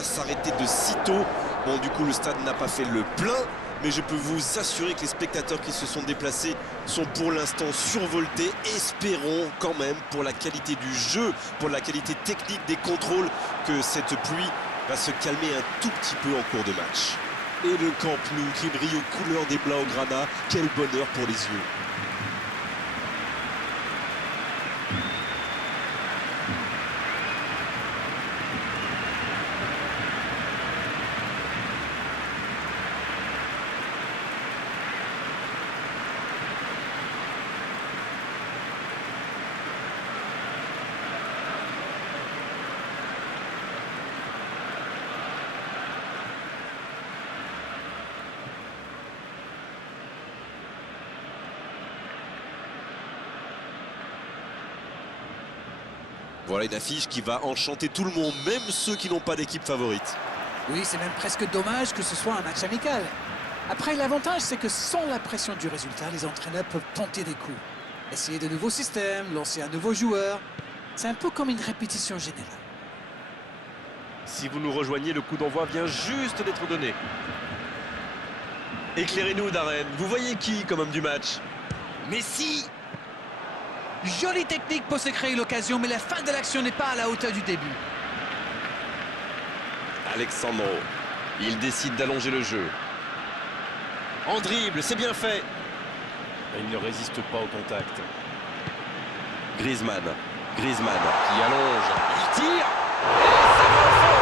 pas s'arrêter de sitôt. Bon, du coup, le stade n'a pas fait le plein, mais je peux vous assurer que les spectateurs qui se sont déplacés sont pour l'instant survoltés. Espérons quand même, pour la qualité du jeu, pour la qualité technique des contrôles, que cette pluie va se calmer un tout petit peu en cours de match. Et le Camp Nou qui brille aux couleurs des Blaugrana, quel bonheur pour les yeux. Voilà une affiche qui va enchanter tout le monde, même ceux qui n'ont pas d'équipe favorite. Oui, c'est même presque dommage que ce soit un match amical. Après, l'avantage, c'est que sans la pression du résultat, les entraîneurs peuvent tenter des coups. Essayer de nouveaux systèmes, lancer un nouveau joueur. C'est un peu comme une répétition générale. Si vous nous rejoignez, le coup d'envoi vient juste d'être donné. Éclairez-nous, Darren. Vous voyez qui comme homme du match? Messi! Jolie technique pour se créer l'occasion, mais la fin de l'action n'est pas à la hauteur du début. Alexandro, il décide d'allonger le jeu. En dribble, c'est bien fait. Il ne résiste pas au contact. Griezmann qui allonge. Il tire. Et ça va au fond.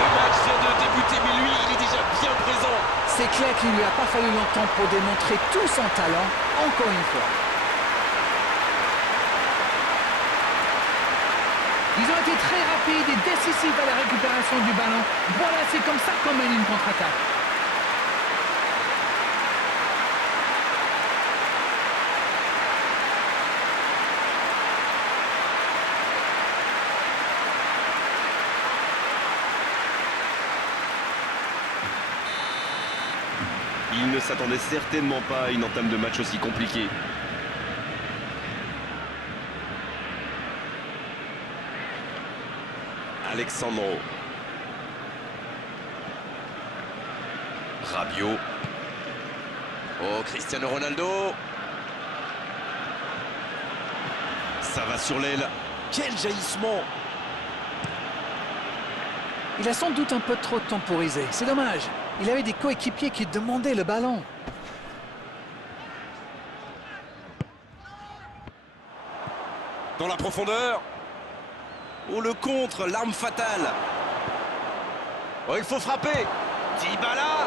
Le match vient de débuter, mais lui, il est déjà bien présent. C'est clair qu'il ne lui a pas fallu longtemps pour démontrer tout son talent, encore une fois. Ils ont été très rapides et décisifs à la récupération du ballon. Voilà, c'est comme ça qu'on mène une contre-attaque. Il ne s'attendait certainement pas à une entame de match aussi compliquée. Alexandro. Rabiot. Oh, Cristiano Ronaldo. Ça va sur l'aile. Quel jaillissement! Il a sans doute un peu trop temporisé. C'est dommage. Il avait des coéquipiers qui demandaient le ballon. Dans la profondeur. Oh, le contre, l'arme fatale. Oh, il faut frapper. Dybala.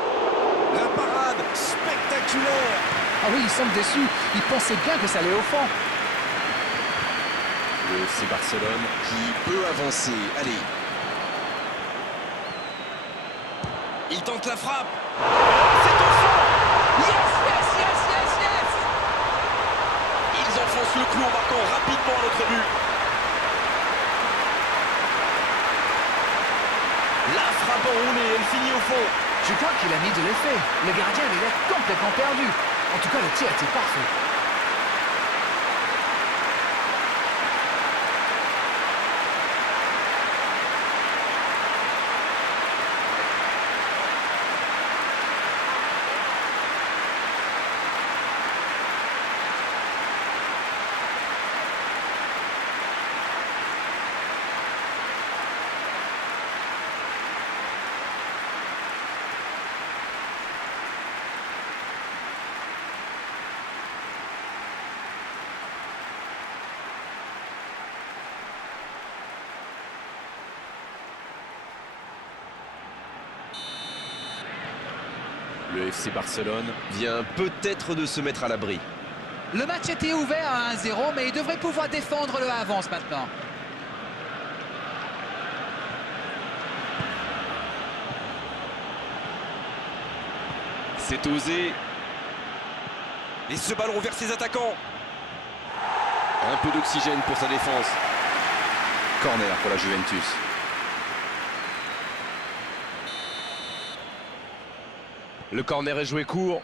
La parade spectaculaire. Ah oui, ils sont déçus. Ils pensaient bien que ça allait au fond. Le FC Barcelone Qui peut avancer, allez. il tente la frappe. C'est au fond. Yes, yes, yes, yes, yes! Ils enfoncent le clou en marquant rapidement notre but. La frappe enroulée, elle finit au fond. Je crois qu'il a mis de l'effet. Le gardien avait l'air complètement perdu. En tout cas, le tir était parfait. Le FC Barcelone vient peut-être de se mettre à l'abri. Le match était ouvert à 1-0, mais il devrait pouvoir défendre le avance maintenant. C'est osé. Et ce ballon vers ses attaquants. Un peu d'oxygène pour sa défense. Corner pour la Juventus. Le corner est joué court.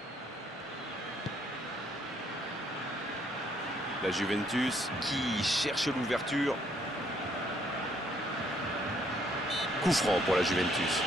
La Juventus qui cherche l'ouverture. Coup franc pour la Juventus.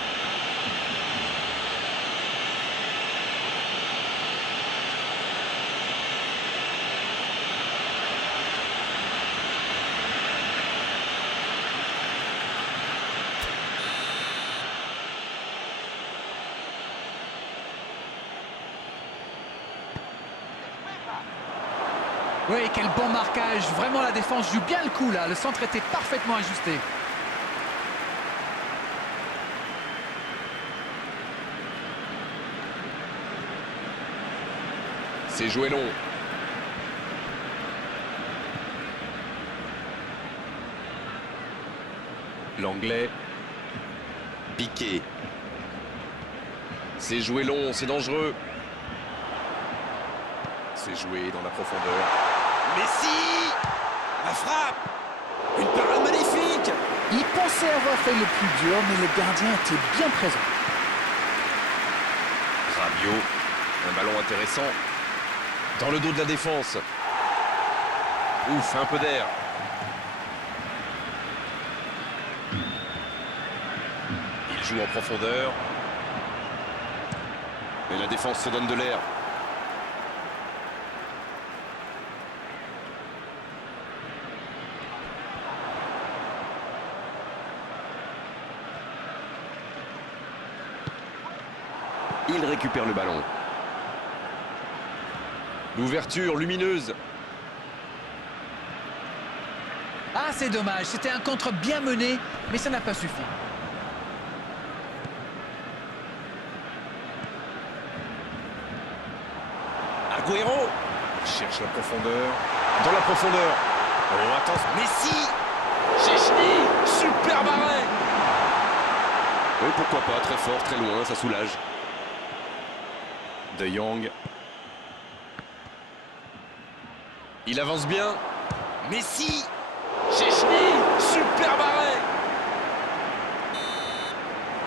Oui, quel bon marquage. Vraiment, la défense joue bien le coup, là. Le centre était parfaitement ajusté. C'est joué long. L'anglais. Piqué. C'est joué long, c'est dangereux. C'est joué dans la profondeur. Messi! La frappe! Une parade magnifique! Il pensait avoir fait le plus dur, mais le gardien était bien présent. Rabiot, un ballon intéressant. Dans le dos de la défense. Ouf, un peu d'air. Il joue en profondeur. Et la défense se donne de l'air. Il récupère le ballon. L'ouverture lumineuse. Ah, c'est dommage. C'était un contre bien mené, mais ça n'a pas suffi. Agüero cherche la profondeur. Dans la profondeur. Oh, attention. Messi. Chechny. Superbe arrêt. Oui, pourquoi pas. Très fort, très loin, ça soulage. De Jong. Il avance bien. Messi. Chechny. Superbe arrêt.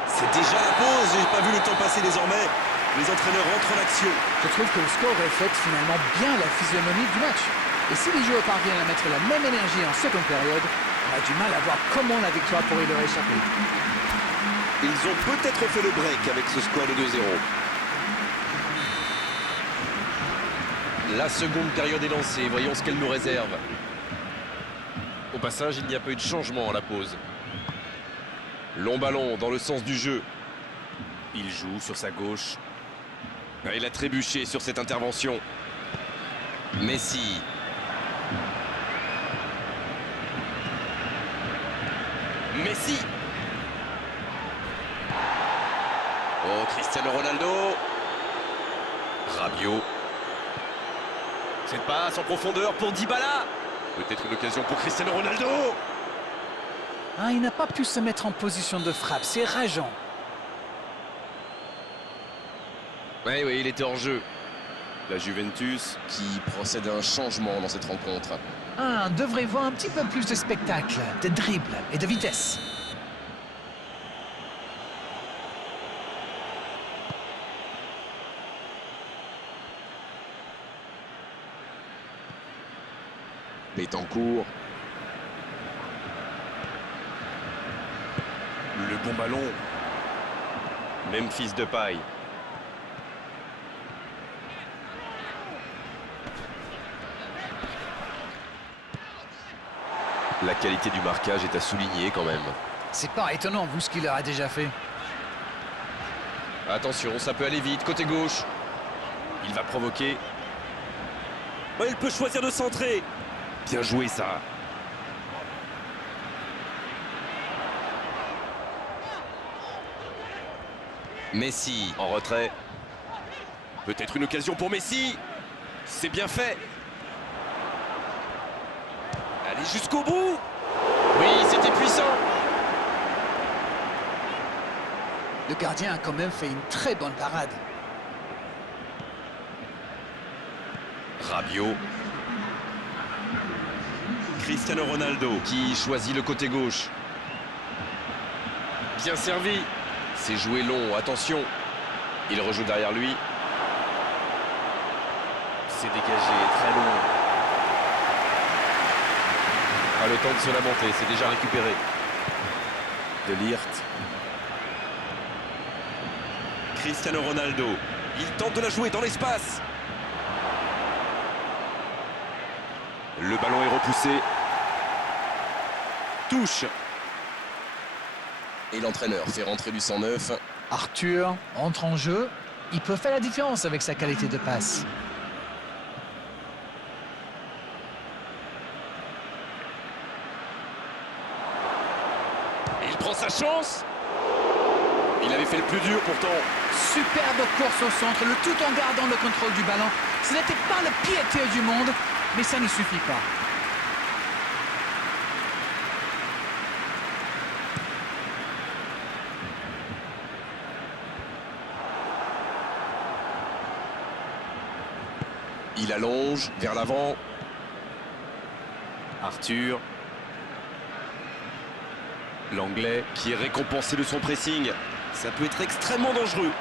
C'est déjà la pause, j'ai pas vu le temps passer désormais. Les entraîneurs rentrent en action. Je trouve que le score reflète finalement bien la physionomie du match. Et si les joueurs parviennent à mettre la même énergie en seconde période, on a du mal à voir comment la victoire pourrait leur échapper. Ils ont peut-être fait le break avec ce score de 2-0. La seconde période est lancée, voyons ce qu'elle nous réserve. Au passage, il n'y a pas eu de changement à la pause. Long ballon dans le sens du jeu. Il joue sur sa gauche. Il a trébuché sur cette intervention. Messi. Messi. Oh, Cristiano Ronaldo. Rabiot. Cette passe en profondeur pour Dybala. Peut-être une occasion pour Cristiano Ronaldo. Ah, il n'a pas pu se mettre en position de frappe. C'est rageant. Oui, il était hors jeu. La Juventus qui procède à un changement dans cette rencontre. Ah, on devrait voir un petit peu plus de spectacle, de dribble et de vitesse. Betancourt. Le bon ballon. Memphis Depay. La qualité du marquage est à souligner quand même. C'est pas étonnant, vu ce qu'il leur a déjà fait. Attention, ça peut aller vite. Côté gauche. Il va provoquer. Il peut choisir de centrer. Bien joué ça. Messi en retrait. Peut-être une occasion pour Messi. C'est bien fait. Allez jusqu'au bout. Oui, c'était puissant. Le gardien a quand même fait une très bonne parade. Rabiot. Cristiano Ronaldo qui choisit le côté gauche. Bien servi. C'est joué long, attention. Il rejoue derrière lui. C'est dégagé, très long. Pas le temps de se lamenter, c'est déjà récupéré. De Ligt. Cristiano Ronaldo. Il tente de la jouer dans l'espace. Le ballon est repoussé. Touche. Et l'entraîneur fait rentrer du 109. Arthur entre en jeu. Il peut faire la différence avec sa qualité de passe. Il prend sa chance. Il avait fait le plus dur pourtant. Superbe course au centre, le tout en gardant le contrôle du ballon. Ce n'était pas le pied du monde, mais ça ne suffit pas. Il allonge vers l'avant. Arthur. L'Anglais qui est récompensé de son pressing. Ça peut être extrêmement dangereux.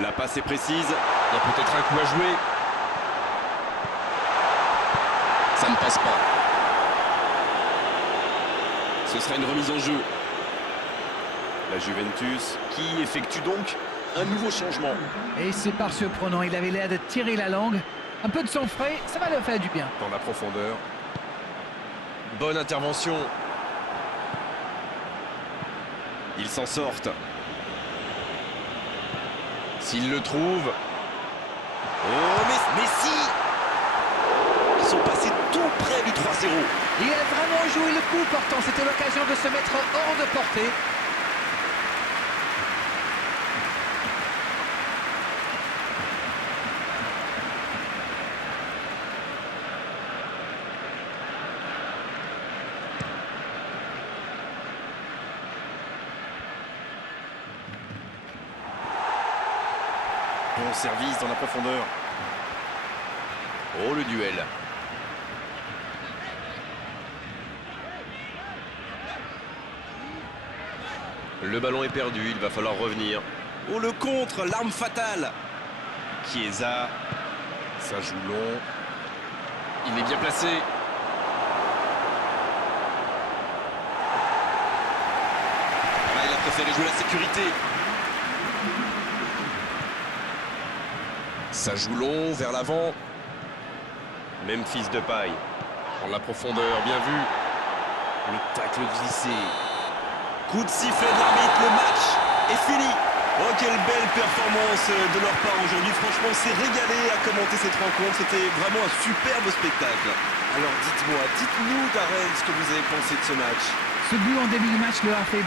La passe est précise. Il y a peut-être un coup à jouer. Ça ne passe pas. Ce sera une remise en jeu. La Juventus qui effectue donc un nouveau changement. Et c'est pas surprenant, il avait l'air de tirer la langue. Un peu de sang frais, ça va leur faire du bien. Dans la profondeur. Bonne intervention. Ils s'en sortent. S'ils le trouvent. Oh, Messi! Ils sont passés tout près du 3-0. Il a vraiment joué le coup portant, c'était l'occasion de se mettre hors de portée. Bon service dans la profondeur. Oh, le duel. Le ballon est perdu, il va falloir revenir. Oh, le contre, l'arme fatale. Chiesa. Ça joue long. Il est bien placé. Ah, il a préféré jouer la sécurité. Ça joue long vers l'avant. Memphis Depay. En la profondeur, bien vu. Le tacle glissé. Coup de sifflet de l'arbitre, le match est fini. Oh, quelle belle performance de leur part aujourd'hui. Franchement, on s'est régalé à commenter cette rencontre. C'était vraiment un superbe spectacle. Alors dites-moi, dites-nous Darren ce que vous avez pensé de ce match. Ce but en début de match leur a fait